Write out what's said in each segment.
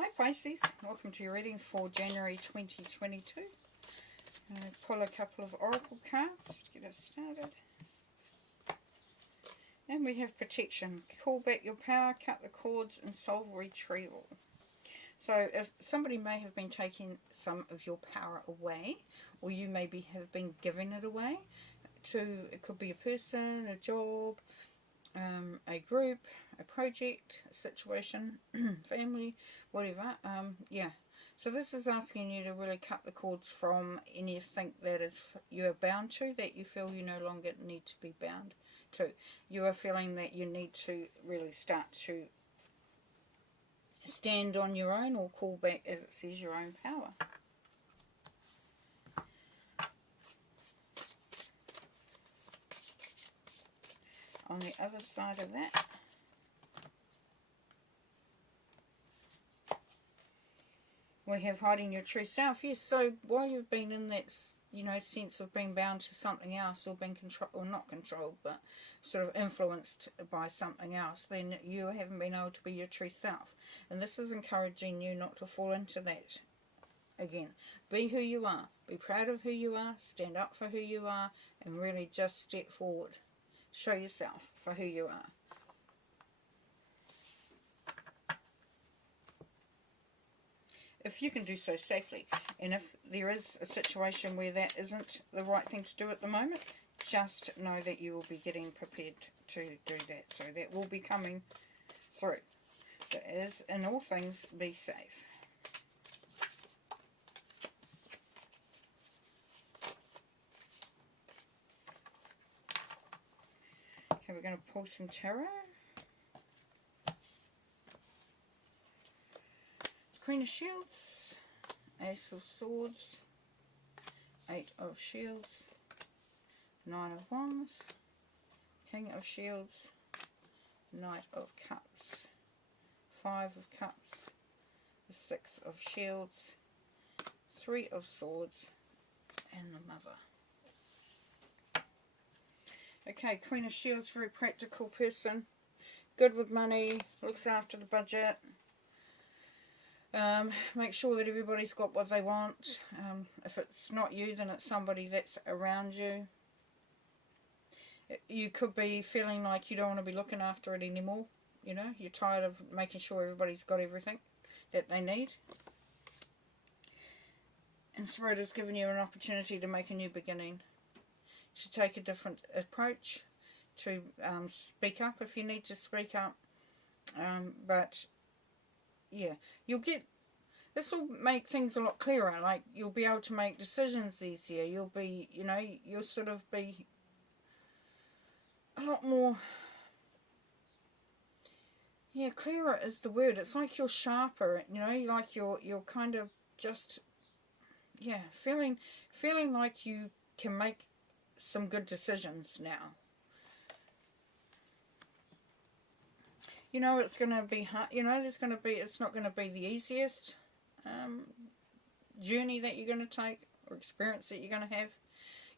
Hi Pisces, welcome to your reading for January 2022. I'm going to pull a couple of oracle cards to get us started. And we have protection. Call back your power, cut the cords, and solve retrieval. So if somebody may have been taking some of your power away, or you maybe have been giving it away to, it could be a person, a job, a group, a project, a situation, family, whatever. Yeah. So this is asking you to really cut the cords from anything that is you are bound to, that you feel you no longer need to be bound to. You are feeling that you need to really start to stand on your own, or call back, as it says, your own power. On the other side of that, we have hiding your true self. Yes, so while you've been in that, sense of being bound to something else, or being controlled, or not controlled, but sort of influenced by something else, then you haven't been able to be your true self. And this is encouraging you not to fall into that again. Be who you are. Be proud of who you are. Stand up for who you are, and really just step forward. Show yourself for who you are. If you can do so safely. And if there is a situation where that isn't the right thing to do at the moment, just know that you will be getting prepared to do that. So that will be coming through. So as in all things, be safe. Okay, we're going to pull some tarot. Queen of Shields, Ace of Swords, Eight of Shields, Nine of Wands, King of Shields, Knight of Cups, Five of Cups, the Six of Shields, Three of Swords, and the Mother. Okay, Queen of Shields, very practical person, good with money, looks after the budget. Make sure that everybody's got what they want. If it's not you, then it's somebody that's around you. You could be feeling like you don't want to be looking after it anymore. You know, you're tired of making sure everybody's got everything that they need. And Spirit has given you an opportunity to make a new beginning, to take a different approach, to speak up if you need to speak up. But yeah, you'll get, this will make things a lot clearer. Like, you'll be able to make decisions easier. You'll be, you'll sort of be a lot more, clearer is the word. It's like you're sharper, like you're kind of just, feeling like you can make some good decisions now. It's going to be hard. It's not going to be the easiest journey that you're going to take, or experience that you're going to have.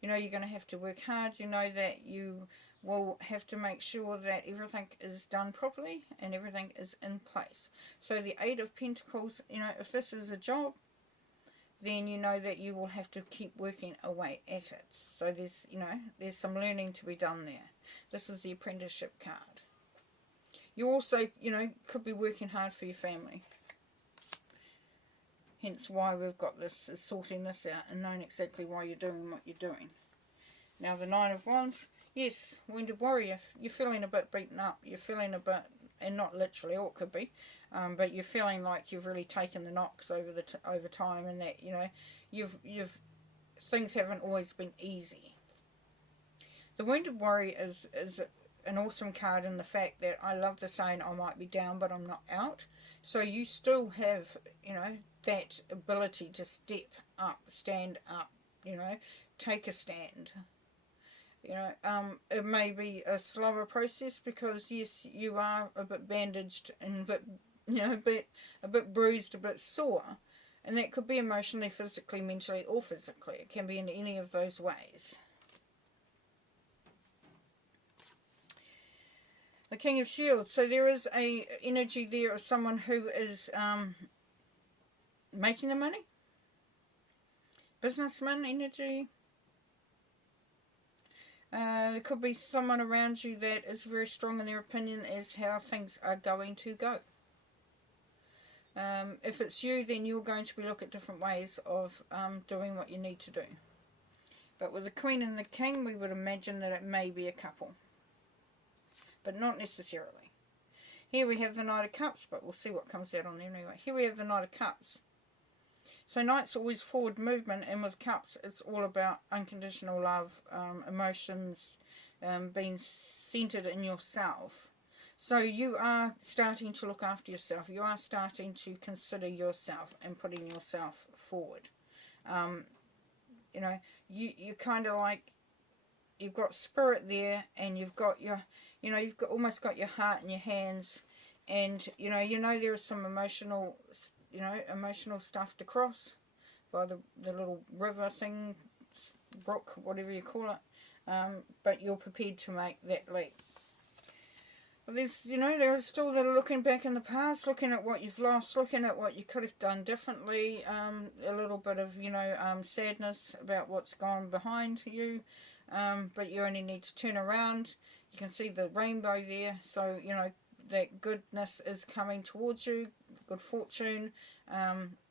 You're going to have to work hard. That you will have to make sure that everything is done properly and everything is in place. So the Eight of Pentacles, if this is a job, then you know that you will have to keep working away at it. So there's some learning to be done there. This is the apprenticeship card. You also, could be working hard for your family. Hence why we've got this, is sorting this out and knowing exactly why you're doing what you're doing. Now the Nine of Wands, yes, Wounded Warrior, you're feeling a bit beaten up. You're feeling a bit, and not literally, or it could be, but you're feeling like you've really taken the knocks over time, and that, you've things haven't always been easy. The Wounded Warrior is an awesome card in the fact that I love the saying, I might be down but I'm not out. So you still have, that ability to step up, stand up, take a stand. It may be a slower process because, yes, you are a bit bandaged and a bit bruised, a bit sore. And that could be emotionally, physically, mentally, or physically. It can be in any of those ways. The King of Shields. So there is a energy there of someone who is making the money. Businessman energy. There could be someone around you that is very strong in their opinion as how things are going to go. If it's you, then you're going to be looking at different ways of doing what you need to do. But with the Queen and the King, we would imagine that it may be a couple. But not necessarily. Here we have the Knight of Cups, but we'll see what comes out on them anyway. Here we have the Knight of Cups. So Knight's always forward movement, and with Cups, it's all about unconditional love, emotions, being centered in yourself. So you are starting to look after yourself. You are starting to consider yourself and putting yourself forward. You know, you kind of like, you've got spirit there, and you've got your, you know, you've got almost got your heart in your hands, and you know there is some emotional, emotional stuff to cross by the little river thing, brook, whatever you call it. But you're prepared to make that leap. But there's still that looking back in the past, looking at what you've lost, looking at what you could have done differently, a little bit of, sadness about what's gone behind you, but you only need to turn around. You can see the rainbow there, so, that goodness is coming towards you, good fortune.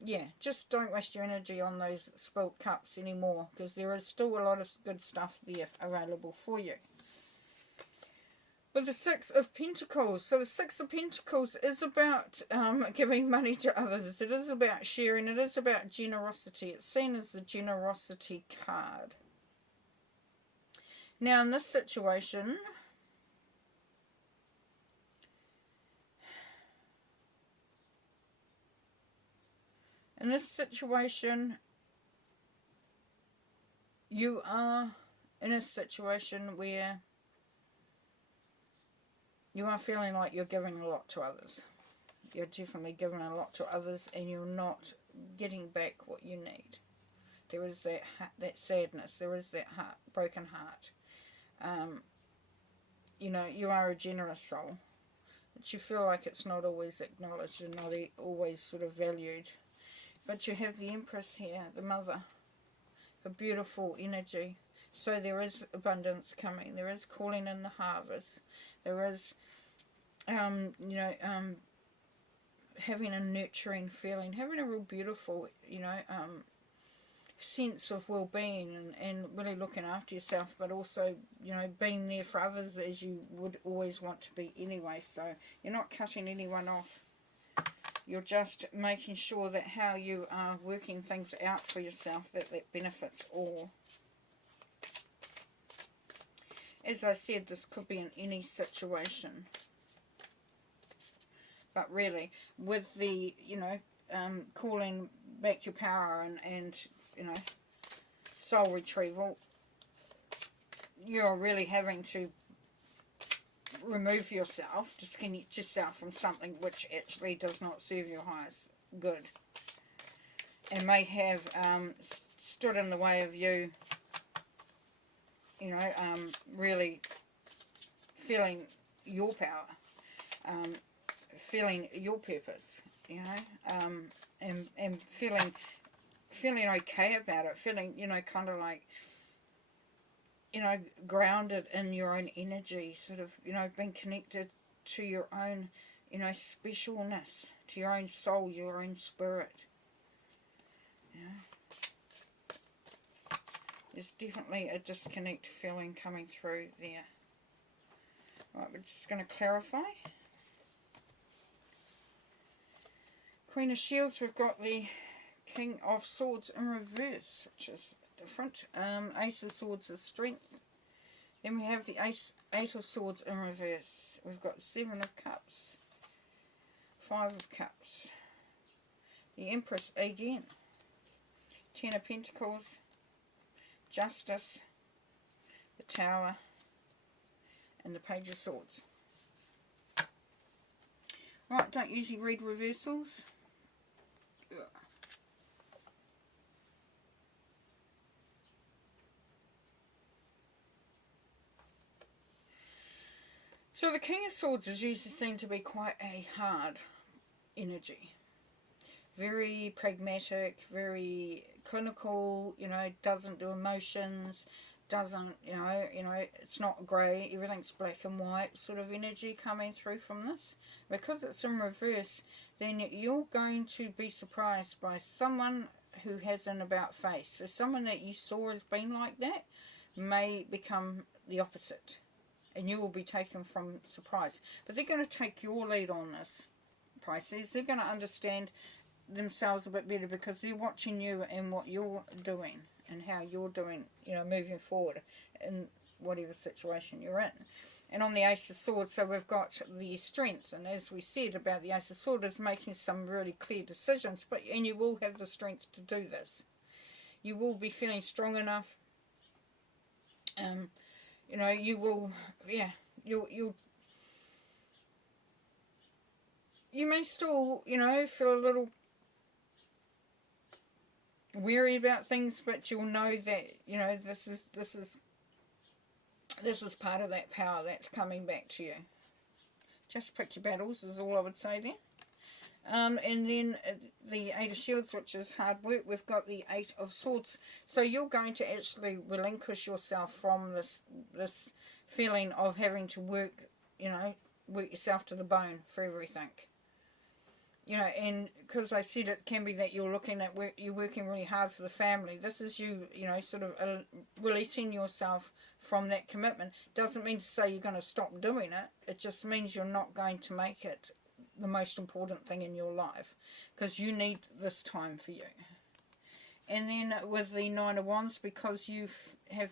Yeah, just don't waste your energy on those spilt cups anymore, because there is still a lot of good stuff there available for you. With the Six of Pentacles. So the Six of Pentacles is about giving money to others. It is about sharing. It is about generosity. It's seen as the generosity card. Now in this situation, you are in a situation where you are feeling like you're giving a lot to others. You're definitely giving a lot to others, and you're not getting back what you need. There is that sadness. There is that broken heart. You are a generous soul, but you feel like it's not always acknowledged and not always sort of valued. But you have the Empress here, the Mother, a beautiful energy. So there is abundance coming. There is calling in the harvest. There is, having a nurturing feeling, having a real beautiful, sense of well-being, and really looking after yourself, but also, being there for others as you would always want to be anyway. So you're not cutting anyone off. You're just making sure that how you are working things out for yourself, that benefits all. As I said, this could be in any situation. But really, with the, calling back your power and soul retrieval, you're really having to remove yourself, disconnect yourself from something which actually does not serve your highest good. And may have stood in the way of you, really feeling your power, feeling your purpose, and feeling okay about it, feeling, kind of like, grounded in your own energy, sort of, being connected to your own, specialness, to your own soul, your own spirit. There's definitely a disconnect feeling coming through there. Right, we're just going to clarify. Queen of Shields, we've got the King of Swords in reverse, which is different. Ace of Swords is Strength. Then we have the Eight of Swords in reverse. We've got Seven of Cups, Five of Cups, the Empress again, Ten of Pentacles, Justice, the Tower, and the Page of Swords. Right, don't usually read reversals. So the King of Swords is usually seen to be quite a hard energy. very pragmatic, very clinical, you know, doesn't do emotions, doesn't, you know, it's not grey, everything's black and white sort of energy coming through from this. Because it's in reverse, then you're going to be surprised by someone who has an about face. So someone that you saw as being like that may become the opposite, and you will be taken from surprise. But they're going to take your lead on this, Pisces. They're going to understand themselves a bit better because they're watching you and what you're doing and how you're doing, you know, moving forward in whatever situation you're in. And on the Ace of Swords, so we've got the strength, and as we said about the Ace of Swords, is making some really clear decisions, and you will have the strength to do this. You will be feeling strong enough. You know, you will, yeah, you may still, you know, feel a little weary about things, but you'll know that, you know, this is part of that power that's coming back to you. Just pick your battles is all I would say there. And then the Eight of Shields, which is hard work, we've got the Eight of Swords. So you're going to actually relinquish yourself from this feeling of having to work, you know, work yourself to the bone for everything. You know, and because I said it can be that you're looking at work, you're working really hard for the family. This is you, you know, sort of releasing yourself from that commitment. Doesn't mean to say you're going to stop doing it. It just means you're not going to make it the most important thing in your life, because you need this time for you. And then with the Nine of Wands, because you have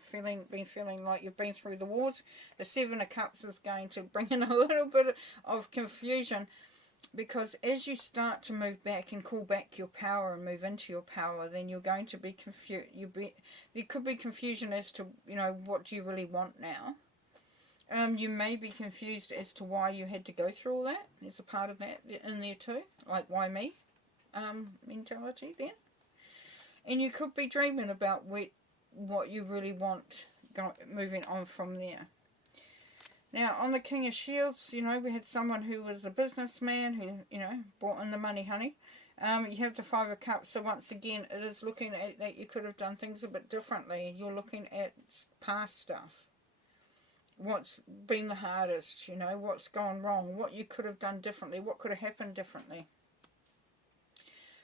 been feeling like you've been through the wars, the Seven of Cups is going to bring in a little bit of confusion. Because as you start to move back and call back your power and move into your power, then you're going to be confused. There could be confusion as to, you know, what do you really want now. You may be confused as to why you had to go through all that. There's a part of that in there too, like why me mentality there. And you could be dreaming about what you really want, moving on from there. Now, on the King of Shields, you know, we had someone who was a businessman who, you know, brought in the money, honey. You have the Five of Cups, so once again, it is looking at that you could have done things a bit differently. You're looking at past stuff. What's been the hardest, you know, what's gone wrong, what you could have done differently, what could have happened differently.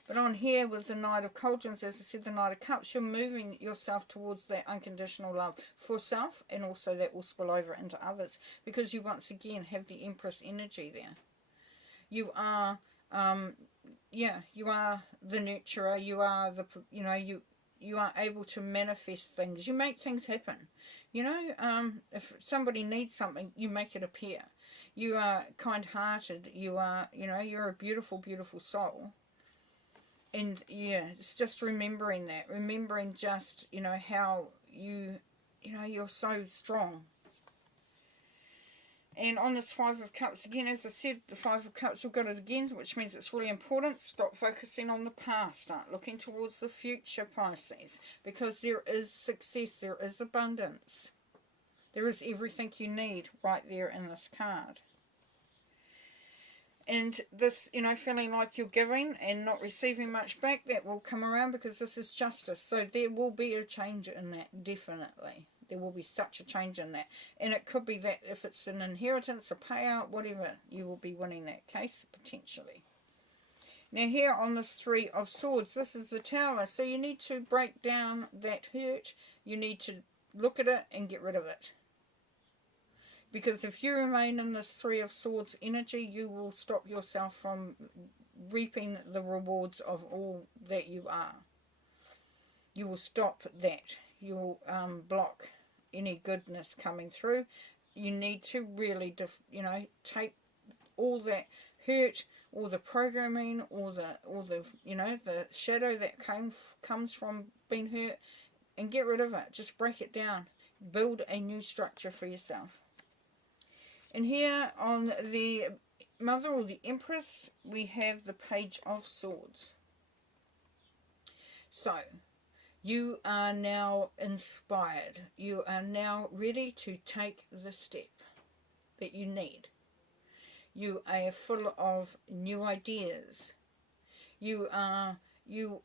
But on here with the Knight of Cauldrons, as I said, the Knight of Cups, you're moving yourself towards that unconditional love for self, and also that will spill over into others, because you once again have the Empress energy there. You are, you are the nurturer. You are the, you know, you are able to manifest things. You make things happen. You know, if somebody needs something, you make it appear. You are kind-hearted. You are, you know, you're a beautiful, beautiful soul. And yeah, it's just remembering that. Remembering just, you know, how you know, you're so strong. And on this Five of Cups, again, as I said, the Five of Cups, we've got it again, which means it's really important. Stop focusing on the past. Start looking towards the future, Pisces. Because there is success. There is abundance. There is everything you need right there in this card. And this, you know, feeling like you're giving and not receiving much back, that will come around, because this is justice. So there will be a change in that, definitely. There will be such a change in that. And it could be that if it's an inheritance, a payout, whatever, you will be winning that case, potentially. Now here on this Three of Swords, this is the Tower. So you need to break down that hurt. You need to look at it and get rid of it. Because if you remain in this Three of Swords energy, you will stop yourself from reaping the rewards of all that you are. You will stop that. You will block any goodness coming through. You need to really, you know, take all that hurt, all the programming, all the you know, the shadow that comes from being hurt, and get rid of it. Just break it down. Build a new structure for yourself. And here on the Mother or the Empress, we have the Page of Swords. So, you are now inspired. You are now ready to take the step that you need. You are full of new ideas. You are, you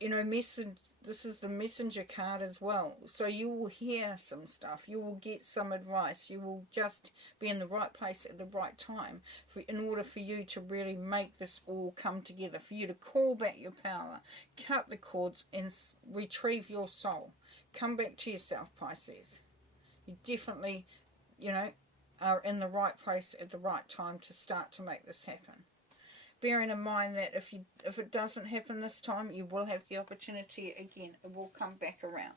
know, this is the messenger card as well. So you will hear some stuff. You will get some advice. You will just be in the right place at the right time in order for you to really make this all come together. For you to call back your power, cut the cords, and retrieve your soul. Come back to yourself, Pisces. You definitely, you know, are in the right place at the right time to start to make this happen. Bearing in mind that if it doesn't happen this time, you will have the opportunity again. It will come back around.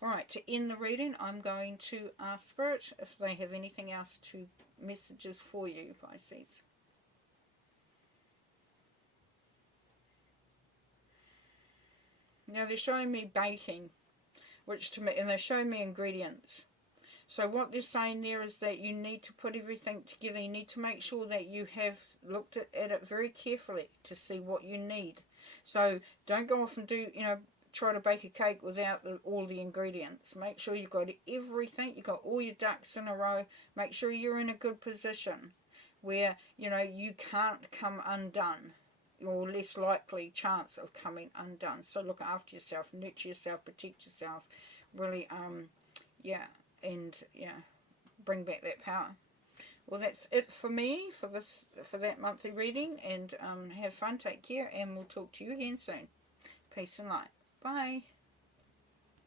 Alright, to end the reading, I'm going to ask Spirit if they have anything else to messages for you, Pisces. Now they're showing me baking, which to me, and they're showing me ingredients. So what they're saying there is that you need to put everything together. You need to make sure that you have looked at it very carefully to see what you need. So don't go off and do, you know, try to bake a cake without all the ingredients. Make sure you've got everything. You've got all your ducks in a row. Make sure you're in a good position where, you know, you can't come undone, or less likely chance of coming undone. So look after yourself, nurture yourself, protect yourself. Really, yeah. And yeah, bring back that power. Well, that's it for me for that monthly reading, and have fun, take care, and we'll talk to you again soon. Peace and light. Bye.